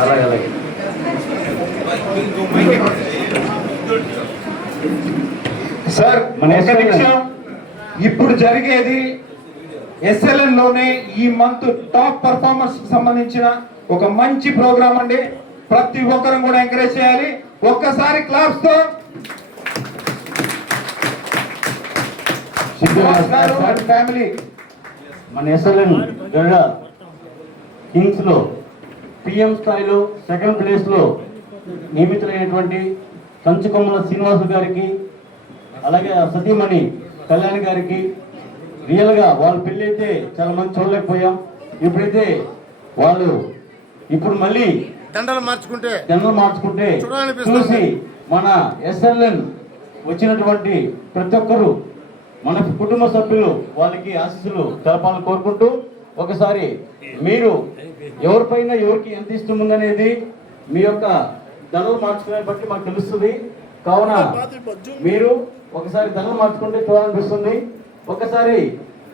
అలాగే సార్ ఒక నిమిషం. ఇప్పుడు జరిగేది SLN లోనే ఈ మంత్ టాప్ పర్ఫార్మర్స్ సంబంధించిన ఒక మంచి ప్రోగ్రామ్ అండి. ప్రతి ఒక్కరం కూడా ఎంకరేజ్ చేయాలి. ఒక్కసారి క్లాప్స్ తో ఫ్యామిలీ. మన SLN గరుడ కింగ్స్ లో PM స్థాయిలో సెకండ్ ప్లేస్ లో నియమితులైనటువంటి కంచుకొమ్మల శ్రీనివాసు గారికి, అలాగే సతీమణి కళ్యాణ్ గారికి రియల్గా వాళ్ళ పెళ్ళి అయితే చాలా మంది చూడలేకపోయాం. ఇప్పుడైతే వాళ్ళు ఇప్పుడు మళ్ళీ దండలు మార్చుకుంటే చూసి మన SLN వచ్చినటువంటి ప్రతి ఒక్కరు మన కుటుంబ సభ్యులు వాళ్ళకి ఆశీస్సులు తెలపాలని కోరుకుంటూ, ఒకసారి మీరు ఎవరిపైన ఎవరికి ఎంత ఇష్టం ఉందనేది మీ యొక్క ధనం మార్చుకునే బట్టి మాకు తెలుస్తుంది. కావున మీరు ఒకసారి ధనం మార్చుకుంటే చూడాలనిపిస్తుంది. ఒకసారి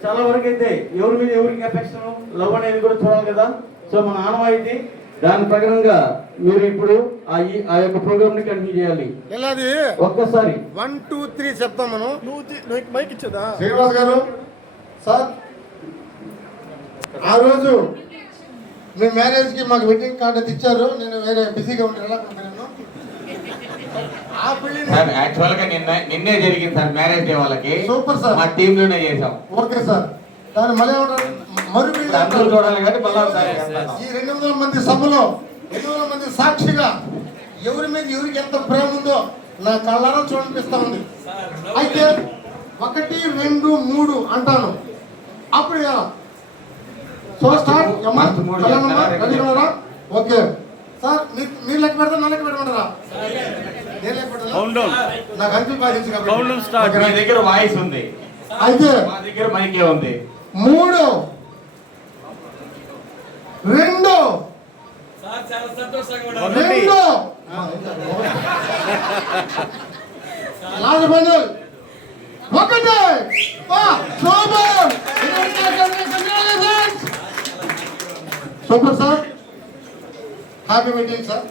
చాలా వరకు అయితే ఎవరి మీద ఎవరికి ఎఫెక్షన్ లవ్ అనేది కూడా చూడాలి కదా. సో మన ఆనవాయితీ దాని ప్రకారంగా మీరు ఇప్పుడు ఆ యొక్క ప్రోగ్రామ్ ని కంటిన్యూ చేయాలి. ఒక్కసారి 1 2 3 చెప్తాం మనం. మైక్ ఇచ్చేదా శ్రీనివాస్ గారు సార్? ఆ రోజు మీ మ్యారేజ్ కి మాకు వెడ్డింగ్ కార్డు అయితే ఇచ్చారు. నేను వేరే బిజీగా ఉంటాను. యాక్చువల్ గా నిన్నే జరిగింది సార్ మ్యారేజ్ డే వాళ్ళకి. Super sir. మా టీమ్ లోనే చేసాం. Okay sir. దాని మళ్ళీ అందరూ చూడాలి కానీ ఈ 200 మంది సభలో 200 మంది సాక్షిగా ఎవరి మీద ఎవరికి ఎంత ప్రేమ ఉందో నా కళ్ళారా చూడనిపిస్తా ఉంది. అయితే 1 2 3 అంటాను. అప్పుడు సో స్టార్ట్. ఓకే సార్, మీరు లెక్క పెడతారు, నా లెక్క పెట్టమంటారా? నేను లెక్క పెడతా. నాకు అంచులు బాధించి మీ దగ్గర వాయిస్ ఉంది, అయితే మా దగ్గర మైకే ఉంది. 3 2 Rajabandhu 1. Super sir. Happy meeting sir.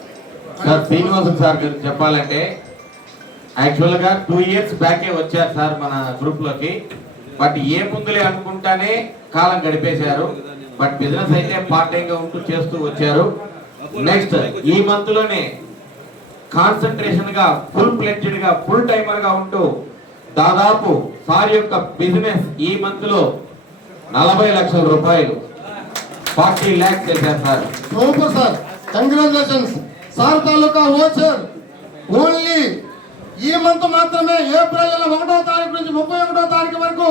Sir Srinivasan sir గురించి చెప్పాలంటే యాక్చువల్ గా 2 years బ్యాకే వచ్చారు సార్ మన గ్రూప్ లోకి. బట్ ఏ ముందులే అనుకుంటానే కాలం గడిపేశారు. బట్ బిజినెస్ అయితే పార్ట్ టైం గా ఉంటూ చేస్తూ వచ్చారు. నెక్స్ట్ ఈ మంత్ లోనే కాన్సన్ట్రేషన్ గా ఫుల్ ప్లెడ్జ్డ్ గా ఫుల్ టైమర్ గా ఉంటూ దాదాపు సార్ యొక్క బిజినెస్ ఈ మంత్ లో 40 లక్షల రూపాయలు 40 lakhs చేశారు సార్. Super sir. Congratulations sir. తాలూకా ఓచర్ ఓన్లీ ఈ మంత్ మాత్రమే ఏప్రిల్ 1వ తారీఖు నుంచి 31వ తారీఖు వరకు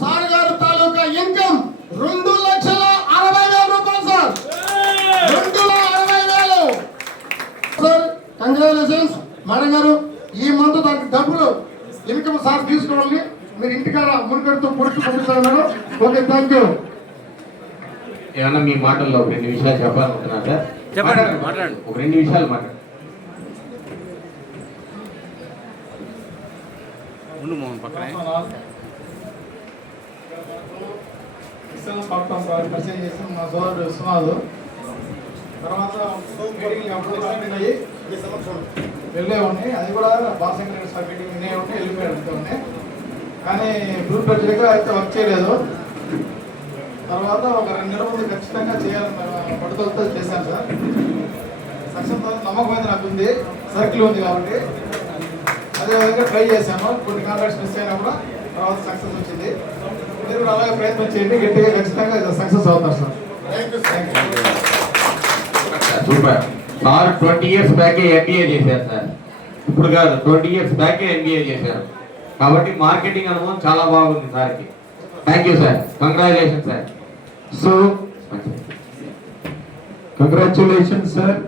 సార్ గారు తాలూకా ఇన్కమ్ 2,60,000 రూపాయలు సార్. 2,60,000 సార్. కంగ్రాచులేషన్స్ మేడం గారు. ఈ మంత్ దానికి డబ్బులు ఇన్కమ్ సార్ తీసుకోవాలి. మీరు ఇంటికాడ మునిపెడుతూ పొడుచు పంపిస్తారు మేడం. Okay, thank you. ఏమన్నా మీ మాటల్లో 2 విషయాలు చెప్పాలనుకుంటున్నారు సార్? మాట్లాడండి. 2 విషయాలు మాట్లాడండి. పరిచయం చేసి మా సోదరుడు విశ్వనాథ్ తర్వాత వెళ్ళే ఉన్నాయి. అది కూడా బాలశంకర్ సార్ మీటింగ్ వినే ఉంటే వెళ్ళిపోయాడు. కానీ గ్రూప్ ప్రజలుగా అయితే వర్క్ చేయలేదు. తర్వాత ఒక 2 నెలల ముందు ఖచ్చితంగా చేయాలని పట్టుదలతో చేశాను సార్. సక్సెస్ నమ్మకం అయితే నాకు ఉంది. సర్కిల్ ఉంది కాబట్టి అదేవిధంగా ట్రై చేశాను. కొన్ని కాంట్రాక్ట్స్ మిస్ అయినా కూడా తర్వాత సక్సెస్ వచ్చింది. మీరు కూడా అలాగే ప్రయత్నం చేయండి. గట్టిగా ఖచ్చితంగా సక్సెస్ అవుతారు sir. Super sir. 20 years బ్యాకే MBA చేశారు సార్. ఇప్పుడు కాదు, 20 years బ్యాకే MBA చేశారు. కాబట్టి మార్కెటింగ్ అనుభవం చాలా బాగుంది సార్కి. Thank you sir. Congratulation sir. So congratulation sir.